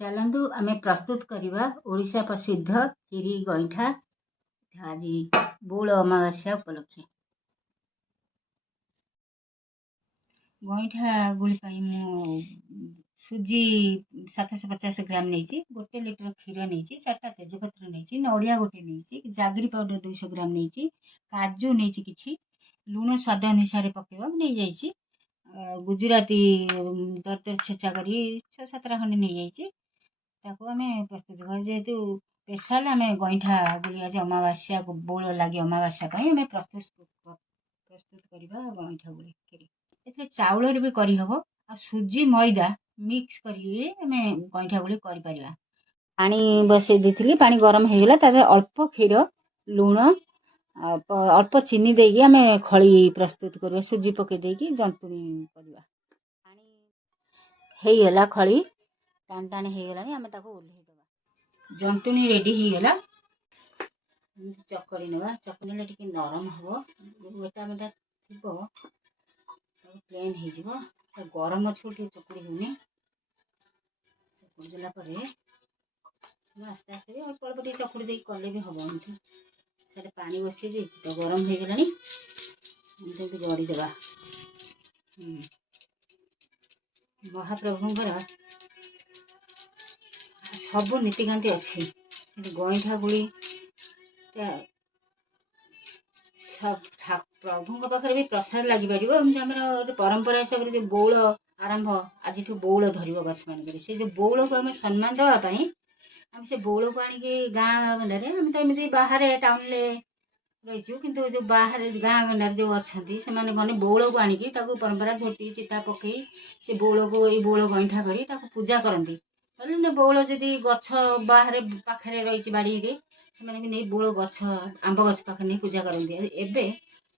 चलतु आम प्रस्तुत करवा ओडिशा प्रसिद्ध खीरी गईठा आज बौल अमावास्या उपलक्षे गईठा गुड़ी मु सुजी 750 ग्राम नहीं 1 लिटर क्षीर नहीं 4टा तेजपत्र नहीं नड़िया गोटे नहीं जागरी पाउडर 200 ग्राम नहीं काजू नहीं कि लुण स्वाद अनुसार पकेवा नहीं जाइए गुजराती दरदर छेचा कर 6-7टा खंडे नहीं ताको आम प्रस्तुत कर जेहेतु स्पेशल आम गईठा गुड़ी आज अमावास्या बौल लगे अमावास्या आम प्रस्तुत करवा गईठा गुड़ी खीरी चाउल भी करहब आ सुजी मैदा मिक्स करें गईठा गुड़ी कर पानी बसई दी पानी गरम हो गला अल्प क्षीर लुण अल्प चीनी देकी आम खली प्रस्तुत करवा सुजी पकई जंतुणी करवा पानी होगला खली टाण टाण होगला आम ओल्लईदे जंतुणी रेडी होगला चकड़ी ना चकड़ी टे नरम हम मोटा मोटा थी प्लेन हो गरम अच्छे चकड़ी होनी चकड़ी देलापर आस्ते आस्ते अल्प अल्प टे चकड़ी दे कले भी हम एमती से पानी बसी तो गरम हो गला गड़ीदेवा महाप्रभुंर सब नीतिकांति अच्छी गईठा गुड़ी सब प्रभु पाखे भी प्रसाद लगिपर आम परंपरा हिसाब से बौल आरंभ आज बौल धर गछ मान से जो बौल को आम सम्मान देवाई आम से बौल को आनिक गाँ गंडारे आम तो एमती बाहर टाउन रही किंतु जो बाहर गाँ गंडार जो अच्छा से कौन बौल को आनिक परंपरा झोटी चिता पकई से बौल को ये बौल गईठा कर पूजा करती बौल जदि गछ बाहर पाखे रही बाड़ी से नहीं बौल गछ आंब गछ पाखे नहीं पूजा करती एबे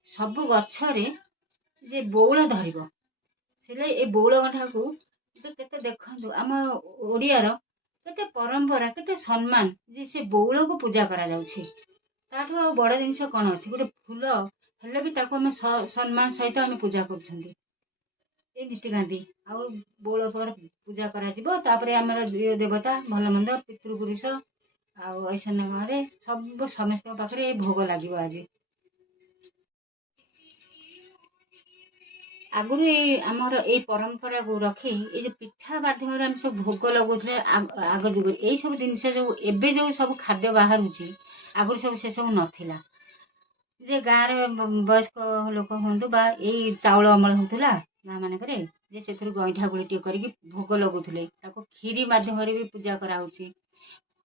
सब गछरे जे बौल धर से बौल गंठा को केते देखु आम ओडियार केते परंपरा केते सम्मान जे से बौल को पूजा करा जाउछि ताठू बड़ जिनस कौन अच्छी गोटे फूल हेल्ले भी आम सम्मान सहित आम पूजा कर नीतिकांति आउ बौल पर पूजा करा आमर देवता भल मंद पितृपुरुष आईशान्य गाँव सब समस्त पाखे भोग लगे आज आगुरी आमर ये परंपरा को रखी ये जो पिठा माध्यम आम सब भोग लगुले आग जुग यही सब जिनस जो एबे जो सब खाद्य बाहर आगुरी सब से सब नाला जे गाँव वयस्क लोक हूँ यही चाउल अमल होता गाँ मानक से गईठा गुड़ी कर भोग लगुले खीरी मध्यम भी पूजा कराऊँगी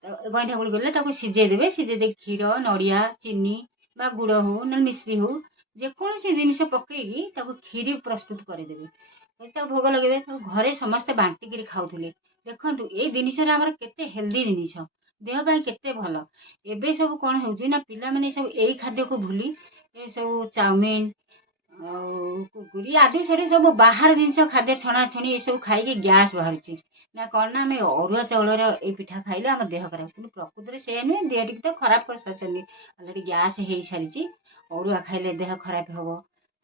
गईठा गुड़ी कले सीझे देवे सीझे दे क्षीर नड़िया चीनी बा गुड़ हो ना मिश्री हो जेकोसी जिनस पकईकी खीरी प्रस्तुत करदेवे भोग लगे घरे समस्ते बांटिकी खाऊले देखु ये जिनस केते हेल्दी जिनिस देहपाई केते भल एबे सब कौन हो पिला माने सब यही खाद्य को भूली ये सब चाउमिन कुकुरी आदि से सब बाहर जिनस खाद्य छणा छणी ये सब खाई गैस बाहर ना कौन ना आम अरुआ चाउलर ये पिठा खाइले आम देह खराब कि प्रकृति से नुहे देह टी तो खराब कर सारी अलरेडी गैस हो सारी अरुआ खाइले देह खराब हम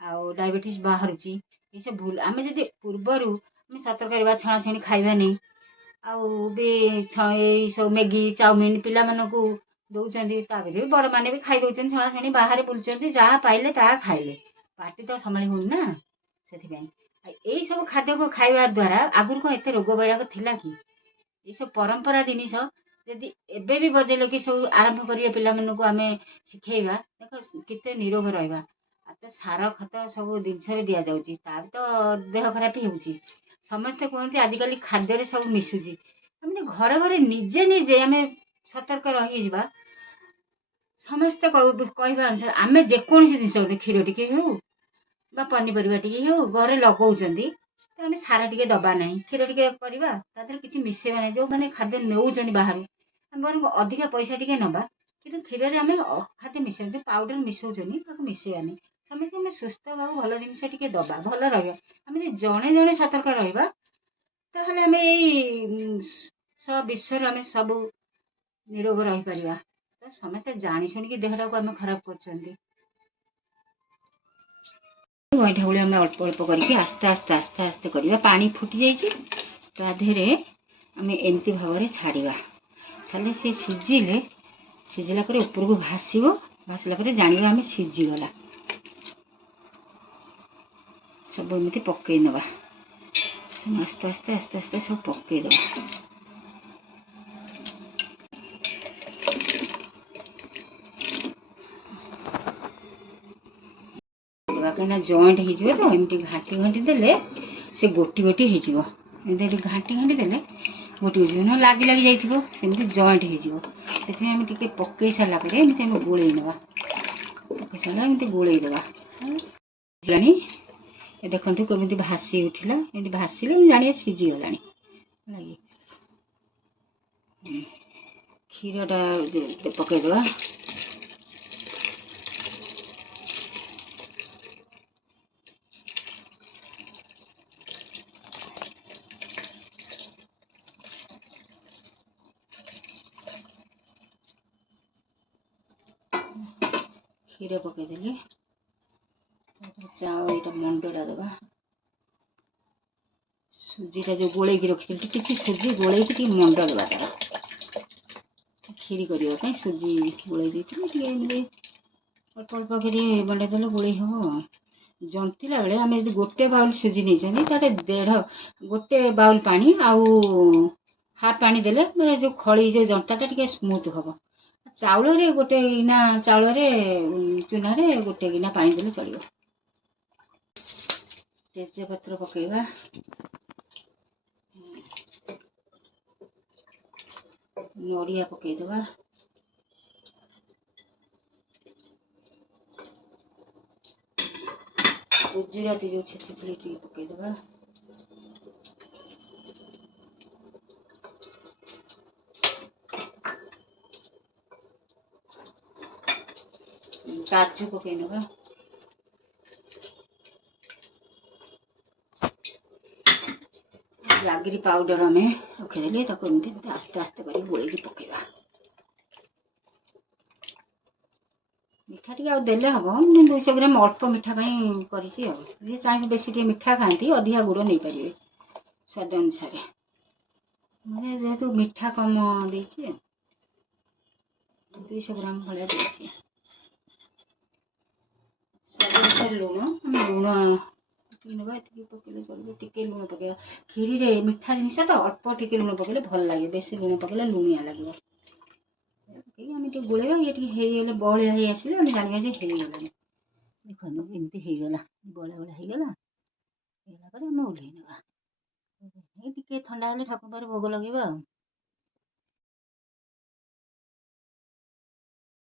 आउ डायबिटीज बाहर ये सब भूल आम जब पूर्वर आम सतर्क रहा छणाछणी खाइबा नहीं आउ भी सब मैगी चाउमिन पिला मानकू दौरान भी बड़ मैंने भी खाई दौरान छणाछणी बाहर बुलूँ जहाँ पाइले ता खाइले पार्टी तो संभाली हूँ ना से यही सब खाद्य को खाइबा द्वारा आगुरी कौन एत रोग बैराग थिला कि ये सब परंपरा जिनिस जदि एबे भी बजेले कि सब आरंभ करिए पिला मानकू आमे शिखेबा देख केते निरोग रहिबा तो सार खत सब जिनस दि जाऊँगी तो देह खराब हो समस्ते कहते आजिकल खाद्य सब मिसुची घरे घरे निजे निजे आम सतर्क रही समस्ते कहवा अनुसार आम जेकोसी जिन क्षीर टी हो पनीपरिया टी हो घरे लगाऊँ तो आम सार टे दबा ना क्षीर टे करवा किसी मिसेबा ना जो मैंने खाद्य नौ बाहर आम बर अधिका पैसा टे नवा कि क्षीर आम खाद्य मिसा जो पाउडर मिसाऊँ मिसेबा नहीं समस्त आम सुस्थ भाव भल जिनस टे दबा भल रहा जड़े जड़े सतर्क रहा ताहले आम सब विश्व आम सब निरोग रही पार तो समस्ते जानी शुणिकी देहटा को आम खराब कर गईठा गुड़ी आम अल्प अल्प करके आस्ते आस्ते आस्ते आस्ते करवा पानी फुटी जाइए ता देहरे ଆମେ ଏମିତି ଭାବରେ ଛାଡ଼ିବା। ଛାଡ଼ିଲେ ସେ ସିଝିଲା ପରେ ଉପରକୁ ଭାସିବ। ଭାସିଲା ପରେ ଜାଣିବା ଆମେ ସିଝିଗଲା। ସବୁ ଏମିତି ପକେଇ ନେବା। ଆସ୍ତେ ଆସ୍ତେ ସବୁ ପକେଇଦେବା। କାହିଁକିନା ଜଏଣ୍ଟ ହେଇଯିବ ତ, ଏମିତି ଘାଣ୍ଟି ଦେଲେ ସେ ଗୋଟି ହେଇଯିବ। ଏମିତି ଘାଣ୍ଟି ଦେଲେ ଗୋଟି ହେଇଯିବ, ନ ଲାଗି ଯାଇଥିବ, ସେମିତି ଜଏଣ୍ଟ ହେଇଯିବ। ସେଥିପାଇଁ ଆମେ ଟିକେ ପକେଇ ସାରିଲା ପରେ ଏମିତି ଆମେ ଗୋଳେଇ ନେବା। ପକେଇ ସାରିଲା ଏମିତି ଗୋଳେଇ ଦେବା। ଜାଣି ଦେଖନ୍ତୁ କେମିତି ଭାସି ଉଠିଲା। ଏମିତି ଭାସିଲେ ଜାଣିବା ସିଝିଗଲାଣି। କ୍ଷୀରଟା ପକେଇଦେବା। କ୍ଷୀର ପକେଇଦେଲି। ଚାଉଳ ଏଇଟା ମଣ୍ଡଟା ଦେବା। ସୁଜିଟା ଯେଉଁ ଗୋଳେଇକି ରଖିଥିଲି, କିଛି ସୁଜି ଗୋଳେଇକି ଟିକେ ମଣ୍ଡ ଦେବା। ତାର କ୍ଷୀରି କରିବା ପାଇଁ ସୁଜି ଗୋଳେଇ ଦେଇଥିଲି। ଟିକେ ଏମିତି ଅଳ୍ପ କରି ମଣ୍ଡା ଦେଲେ ଗୋଳେଇ ହେବ। ଜନ୍ତିଲା ବେଳେ ଆମେ ଯଦି ଗୋଟେ ବାଉଲ୍ ସୁଜି ନେଇଛନ୍ତି, ତାହେଲେ ଗୋଟେ ବାଉଲ୍ ପାଣି ଆଉ ହାଫ୍ ପାଣି ଦେଲେ ଯେଉଁ ଖଳି ଜନ୍ତାଟା ଟିକେ ସ୍ମୁଥ୍ ହେବ। ଚାଉଳରେ ଗୋଟେ ଗିନା ଚୁନାରେ ଗୋଟେ ଗିନା ପାଣି ଦେଲେ ଚଳିବ। ତେଜପତ୍ର ପକେଇବା। ନଡ଼ିଆ ପକେଇଦେବା। ଗୁଜୁରାତି ଯେଉଁ ଛେଚିଥିଲି ଟିକେ ପକେଇଦେବା। କାଜୁ ପକେଇନେବା। ଜାଗିରି ପାଉଡର ଆମେ ରଖିଦେଲି, ତାକୁ ଏମିତି ଆସ୍ତେ କରି ଗୋଳେଇକି ପକେଇବା। ମିଠା ଟିକେ ଆଉ ଦେଲେ ହେବ। 200 ଗ୍ରାମ ଅଳ୍ପ ମିଠା ପାଇଁ କରିଛି ଆଉ। ଯିଏ ଚାହିଁବେ ବେଶୀ ଟିକେ ମିଠା ଖାଆନ୍ତି, ଅଧିକା ଗୁଡ଼ ନେଇପାରିବେ ସ୍ୱାଦ ଅନୁସାରେ। ଯେହେତୁ ମିଠା କମ ଦେଇଛି, 200 ଗ୍ରାମ ଭଳିଆ ଦେଇଛି। ସ୍ୱାଦ ଅନୁସାରେ ଲୁଣ ଟିକେ ନେବା। ଏତିକି ପକେଇଲେ ଚଳିବ। ଟିକେ ଲୁଣ ପକେଇବା। କ୍ଷୀରିରେ ମିଠା ଜିନିଷ ତ ଅଳ୍ପ ଟିକେ ଲୁଣ ପକେଇଲେ ଭଲ ଲାଗେ। ବେଶୀ ଲୁଣ ପକେଇଲେ ଲୁଣିଆ ଲାଗିବ। ଆମେ ଟିକେ ଗୋଳେଇବା। ଇଏ ଟିକେ ହେଇଗଲେ ବହଳିଆ ହେଇ ଆସିଲେ ଆମେ ଜାଣିବା ଯେ ହେଇଗଲାଣି। ଦେଖନ୍ତୁ ଏମିତି ହେଇଗଲା, ବହଳିଆ ହେଇଗଲା। ହେଇଗଲା ପରେ ଆମେ ଓହ୍ଲେଇ ନେବା। ଟିକେ ଥଣ୍ଡା ହେଲେ ଠାକୁରଙ୍କ ପାଖରେ ଭୋଗ ଲଗେଇବା ଆଉ।